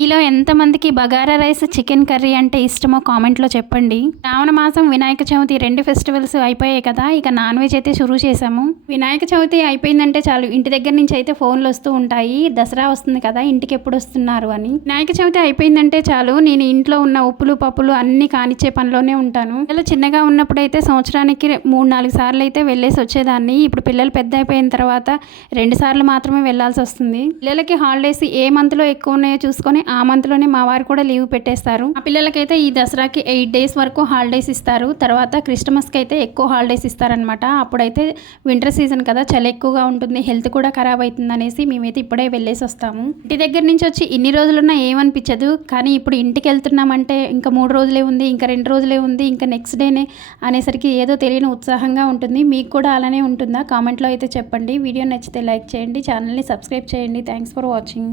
మీలో ఎంతమందికి bagara rice chicken curry అంటే ఇష్టమో కామెంట్లో చెప్పండి. శ్రావణ మాసం వినాయక చవితి రెండు ఫెస్టివల్స్ అయిపోయాయి కదా ఇక నాన్ వెజ్ అయితే షురూ చేసాము వినాయక చవితి అయిపోయిందంటే చాలు ఇంటి దగ్గర నుంచి అయితే ఫోన్లు వస్తూ ఉంటాయి. దసరా వస్తుంది కదా ఇంటికి ఎప్పుడు వస్తున్నారు అని. వినాయక చవితి అయిపోయిందంటే చాలు నేను ఇంట్లో ఉన్న ఉప్పులు పప్పులు అన్ని కానిచ్చే పనిలోనే ఉంటాను. ఇలా చిన్నగా ఉన్నప్పుడు అయితే సంవత్సరానికి మూడు నాలుగు సార్లు అయితే వెళ్ళేసి వచ్చేదాన్ని. ఇప్పుడు పిల్లలు పెద్ద అయిపోయిన తర్వాత రెండు సార్లు మాత్రమే వెళ్ళాల్సి వస్తుంది. పిల్లలకి హాలిడేస్ ఏ మంత్లో ఎక్కువ ఉన్నాయో చూసుకొని ఆ మంత్లోనే మా వారు కూడా లీవ్ పెట్టేస్తారు. ఆ పిల్లలకైతే ఈ దసరాకి ఎయిట్ డేస్ వరకు హాలిడేస్ ఇస్తారు. తర్వాత క్రిస్టమస్కి అయితే ఎక్కువ హాలిడేస్ ఇస్తారనమాట అప్పుడైతే వింటర్ సీజన్ కదా చలి ఎక్కువగా ఉంటుంది హెల్త్ కూడా ఖరాబ్ అవుతుంది అనేసి మేమైతే ఇప్పుడే వెళ్ళేసి వస్తాము. ఇంటి దగ్గర నుంచి వచ్చి ఇన్ని రోజులున్నా ఏమనిపించదు. కానీ ఇప్పుడు ఇంటికి వెళ్తున్నామంటే ఇంకా మూడు రోజులే ఉంది ఇంకా రెండు రోజులే ఉంది ఇంకా నెక్స్ట్ డేనే అనేసరికి ఏదో తెలియని ఉత్సాహంగా ఉంటుంది. మీకు కూడా అలానే ఉంటుందా? కామెంట్లో అయితే చెప్పండి. వీడియో నచ్చితే లైక్ చేయండి ఛానల్ని సబ్స్క్రైబ్ చేయండి. Thanks for watching.